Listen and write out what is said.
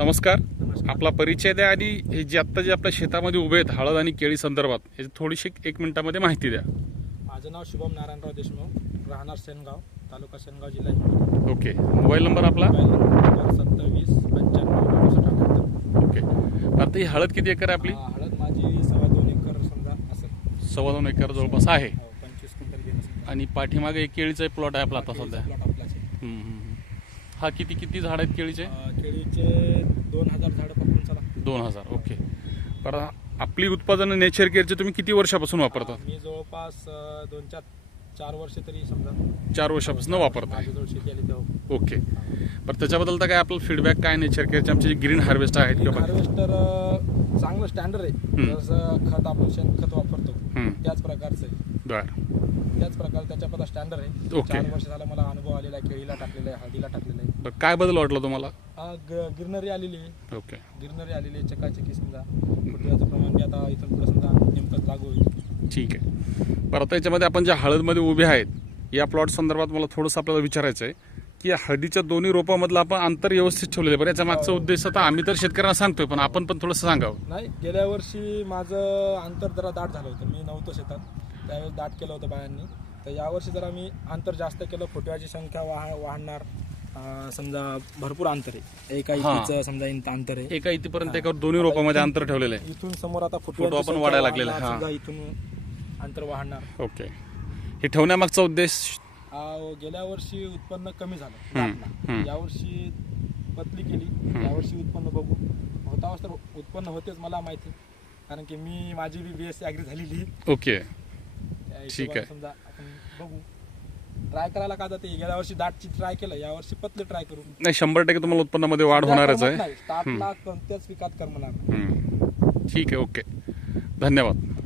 नमस्कार. आपला परिचय द्या आणि हे जे आत्ता जे आपल्या शेतामध्ये उभे आहेत हळद आणि केळी संदर्भात याची थोडीशी एक मिनिटामध्ये माहिती द्या. माझं नाव शुभम नारायणराव देशमुख राहणार सेनगाव तालुका सेनगाव जिल्हा हिंगोली. ओके. मोबाईल नंबर आपला? सत्तावीस पंच्याण्णव ओके. आता ही हळद किती एकर आहे आपली? हळद माझी सव्वा दोन एकर समजा असेल. सव्वा दोन एकर जवळपास आहे. हो, पंचवीस क्विंटल आणि पाठीमागे एक केळीचा प्लॉट आहे आपला आता सध्या. हा किती किती झाड आहेत केळीचे? केळीचे दोन हजार झाडं पकडून चला. दोन हजार ओके. बरं आपली उत्पादनं नेचर केअरचे तुम्ही किती वर्षापासून वापरता मी जवळपास अं, दोन चार चार वर्ष तरी समजा. चार वर्षापासून वापरताय. माझ्याजवळ शेती आली तेव्हा. ओके. बरं त्याच्याबद्दल तर काय आपलं फीडबॅक काय नेचर केअरचे आमचे ग्रीन हार्वेस्ट आहेत किंवा हार्वेस्टर चांगलं स्टँडर्ड आहे. हम्म. जसं खत आपण शेणखत वापरतो. त्याच प्रकारचं आहे. बरं. त्याच प्रकारे त्याच्यापदा स्टँडर्ड आहे. चार वर्ष झाला मला अनुभव आलेला आहे केळीला टाकलेला आहे हळदीला टाकलेला आहे. बरं काय बदल वाटला तुम्हाला? ग- गिरनरी आलेली आहे. ओके. गिरनरी आलेली आहे चकाचकी समजा. फुटव्याचं प्रमाण बी आता इथून पुढे समजा नेमकंच लागू होईल. ठीक आहे. बरं आता याच्यामध्ये आपण ज्या हळदमध्ये उभे आहेत या प्लॉट संदर्भात मला थोडंसं आपल्याला विचारायचं आहे की हळदीच्या दोन्ही रोपामधलं आपण अंतर व्यवस्थित ठेवलेलं आहे. बरं याच्या मागचा उद्देश आता आम्ही तर शेतकऱ्यांना सांगतोय पण आपण पण थोडंसं सांगावं. नाही गेल्या वर्षी माझं अंतर जरा दाट झालं होतं. मी नव्हतो शेतात. त्यावेळेस दाट केलं होतं बायांनी. तर यावर्षी जरा मी अंतर जास्त केलं. फुटव्याची संख्या वाह वाढणार. समजा भरपूर अंतर आहे. एका हा. इथेच समजा अंतर आहे. एका इथेपर्यंत एका दोन्ही रोपामध्ये अंतर ठेवलेलं आहे. इथून समोर आता फोटो फुटव्याची आपण संख्या वाढायला लागलेला आहे, हा. समजा इथून अंतर वाढणार. ओके. हे ठेवण्यामागचा उद्देश गेल्या वर्षी उत्पन्न कमी झालं. दाटला. हम्म. यावर्षी पतली केली. यावर्षी उत्पन्न बघू. होतावस तर उत्पन्न होतेच मला माहिती. कारण की मी माझी बी बी एस सी झालेली. ओके. ठीक आहे. समजा आपण बघू. ट्राय करायला का जाते? गेल्या वर्षी दाटची ट्राय केलं. यावर्षी पतले ट्राय करू. नाही शंभर टक्के तुम्हाला उत्पन्नामध्ये वाढ होणारच आहे. स्टार्टला कोणत्याच पिकात करमणार. हम्म. ठीक आहे ओके. धन्यवाद.